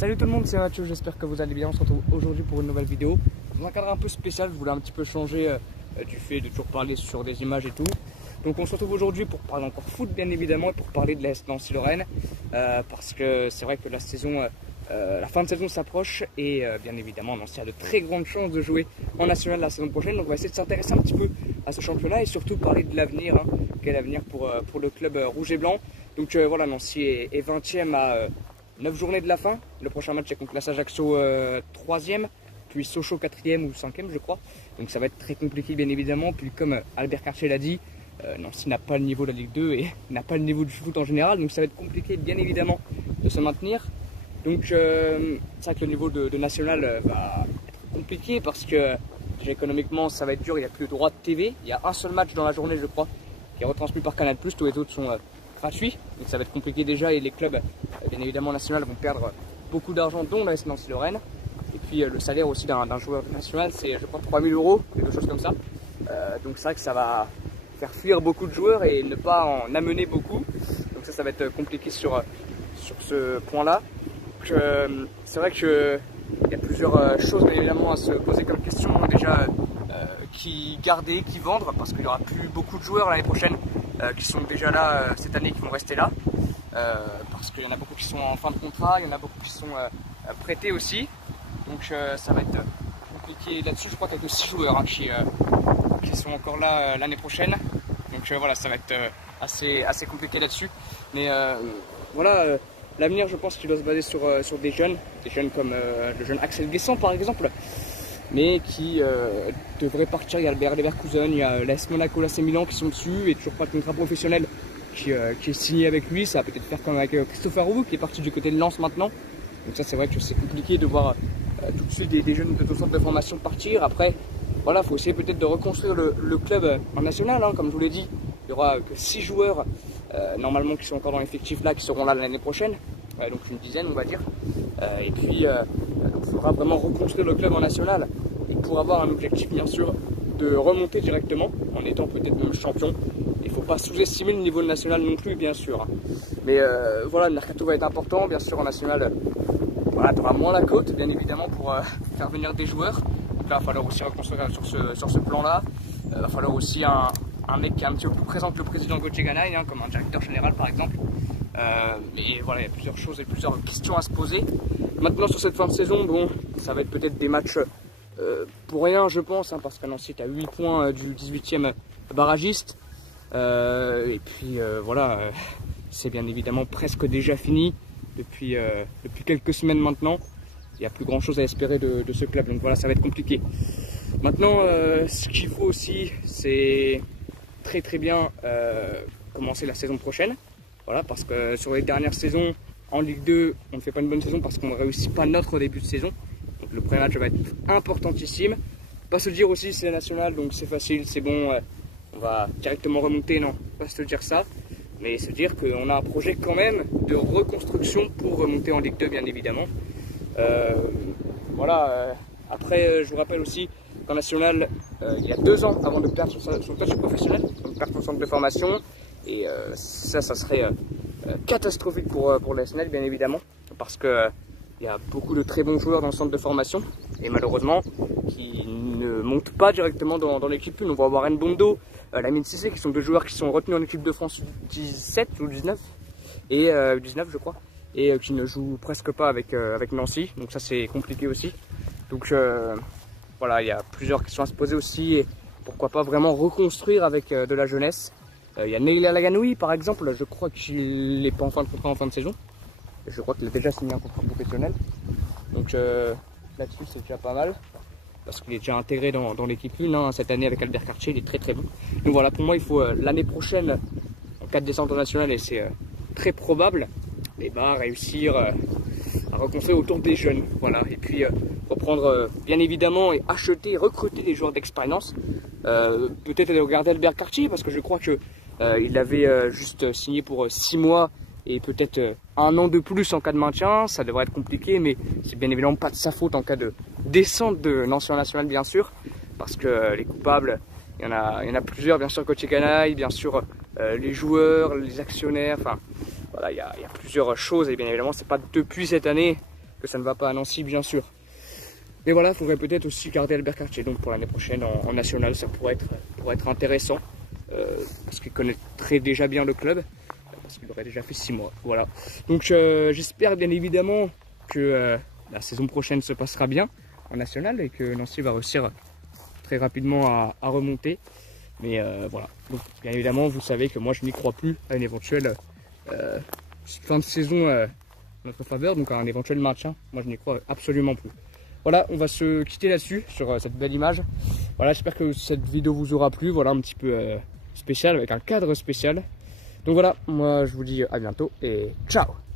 Salut tout le monde, c'est Mathieu, j'espère que vous allez bien. On se retrouve aujourd'hui pour une nouvelle vidéo. Dans un cadre un peu spécial, je voulais un petit peu changer du fait de toujours parler sur des images et tout. Donc on se retrouve aujourd'hui pour parler encore foot bien évidemment et pour parler de l'AS Nancy-Lorraine. Parce que c'est vrai que la saison, la fin de saison s'approche et bien évidemment Nancy a de très grandes chances de jouer en national la saison prochaine. Donc on va essayer de s'intéresser un petit peu à ce championnat et surtout parler de l'avenir, quel avenir pour le club rouge et blanc. Donc voilà, Nancy est 20e à 9 journées de la fin. Le prochain match est contre l'AS Ajaccio 3e, puis Sochaux 4e ou 5e je crois. Donc ça va être très compliqué bien évidemment. Puis comme Albert Cartier l'a dit, Nancy n'a pas le niveau de la Ligue 2 et n'a pas le niveau du foot en général. Donc ça va être compliqué bien évidemment de se maintenir. Donc c'est vrai que le niveau de national va être compliqué parce que déjà économiquement ça va être dur. Il n'y a plus de droit de TV. Il y a un seul match dans la journée je crois qui est retransmis par Canal+. Tous les autres sont gratuits. Donc ça va être compliqué déjà et les clubs bien évidemment national vont perdre beaucoup d'argent dont l'AS Nancy-Lorraine. Et puis le salaire aussi d'un joueur national c'est je crois 3 000 €, quelque chose comme ça. Donc c'est vrai que ça va faire fuir beaucoup de joueurs et ne pas en amener beaucoup. Donc ça va être compliqué sur ce point-là. C'est vrai qu'il y a plusieurs choses bien évidemment à se poser comme question. Déjà qui garder, qui vendre, parce qu'il n'y aura plus beaucoup de joueurs l'année prochaine qui sont déjà là cette année, qui vont rester là. Parce qu'il y en a beaucoup qui sont en fin de contrat, il y en a beaucoup qui sont prêtés aussi. Donc ça va être compliqué là-dessus. Je crois qu'il y a que 6 joueurs qui sont encore là l'année prochaine. Donc voilà, ça va être assez compliqué là-dessus. Mais voilà, l'avenir je pense qu'il doit se baser sur des jeunes comme le jeune Axel Guessant par exemple, mais qui devrait partir. Il y a le BR Leverkusen, il y a l'AS Monaco, l'AC Milan qui sont dessus et toujours pas de contrat professionnel qui est signé avec lui. Ça va peut-être faire comme avec Christopher Roux qui est parti du côté de Lens maintenant. Donc ça c'est vrai que c'est compliqué de voir tout de suite des jeunes de tout centre de formation partir. Après voilà, il faut essayer peut-être de reconstruire le club en national, comme je vous l'ai dit. Il n'y aura que 6 joueurs normalement qui sont encore dans l'effectif là, qui seront là l'année prochaine, donc une dizaine on va dire. Et puis il faudra vraiment reconstruire le club en national et pour avoir un objectif bien sûr de remonter directement en étant peut-être même champion. Il ne faut pas sous-estimer le niveau national non plus bien sûr. Mais voilà, le mercato va être important bien sûr en national. Voilà, tu auras moins la côte bien évidemment pour faire venir des joueurs. Donc là il va falloir aussi reconstruire sur ce plan là. Il va falloir aussi un mec qui est un petit peu plus présent que le président Gauthier Ganaï, comme un directeur général par exemple. Mais voilà, il y a plusieurs choses et plusieurs questions à se poser. Maintenant sur cette fin de saison, bon, ça va être peut-être des matchs pour rien je pense, parce qu'à Nancy tu as 8 points du 18e barragiste. Et puis voilà, c'est bien évidemment presque déjà fini depuis quelques semaines maintenant. Il n'y a plus grand chose à espérer de ce club, donc voilà, ça va être compliqué. Maintenant, ce qu'il faut aussi, c'est très bien commencer la saison prochaine. Voilà, parce que sur les dernières saisons, en Ligue 2, on ne fait pas une bonne saison parce qu'on ne réussit pas notre début de saison. Donc le premier match va être importantissime. Pas se dire aussi c'est la nationale, donc c'est facile, c'est bon, on va directement remonter, non, pas se dire ça. Mais se dire qu'on a un projet quand même de reconstruction pour remonter en Ligue 2 bien évidemment. Voilà, après je vous rappelle aussi qu'en national, il y a 2 ans avant de perdre son statut professionnel, donc perdre son centre de formation. Et ça serait catastrophique pour la SNL bien évidemment, parce que il y a beaucoup de très bons joueurs dans le centre de formation et malheureusement qui ne montent pas directement dans l'équipe 1. On va avoir Nbondo, Lamine Cissé qui sont 2 joueurs qui sont retenus en équipe de France 17 ou 19 et 19 je crois, et qui ne jouent presque pas avec Nancy, donc ça c'est compliqué aussi. Donc voilà, il y a plusieurs questions à se poser aussi et pourquoi pas vraiment reconstruire avec de la jeunesse. Il y a Neil Laganoui par exemple, je crois qu'il n'est pas en fin de contrat en fin de saison. Je crois qu'il a déjà signé un contrat professionnel. Donc là-dessus c'est déjà pas mal. Parce qu'il est déjà intégré dans l'équipe 1 cette année avec Albert Cartier, il est très bon. Donc voilà, pour moi il faut l'année prochaine, en cas de descente nationale, et c'est très probable, réussir à reconstruire autour des jeunes. Voilà. Et puis reprendre bien évidemment et acheter, recruter des joueurs d'expérience. Peut-être aller regarder Albert Cartier parce que je crois que il avait juste signé pour 6 mois et peut-être 1 an de plus en cas de maintien. Ça devrait être compliqué, mais c'est bien évidemment pas de sa faute en cas de descente de Nancy en national bien sûr, parce que les coupables, il y en a plusieurs, bien sûr Gauthier Ganaï, bien sûr les joueurs, les actionnaires, enfin voilà, il y a plusieurs choses et bien évidemment c'est pas depuis cette année que ça ne va pas à Nancy, bien sûr. Mais voilà, il faudrait peut-être aussi garder Albert Cartier. Donc pour l'année prochaine en national, ça pourrait être intéressant. Parce qu'il connaîtrait déjà bien le club. Parce qu'il aurait déjà fait 6 mois. Voilà. Donc j'espère bien évidemment que la saison prochaine se passera bien en national et que Nancy va réussir très rapidement à remonter. Mais voilà. Donc bien évidemment, vous savez que moi je n'y crois plus à une éventuelle fin de saison en notre faveur. Donc à un éventuel maintien. Moi je n'y crois absolument plus. Voilà, on va se quitter là-dessus, sur cette belle image. Voilà, j'espère que cette vidéo vous aura plu. Voilà, un petit peu spécial, avec un cadre spécial. Donc voilà, moi je vous dis à bientôt et ciao!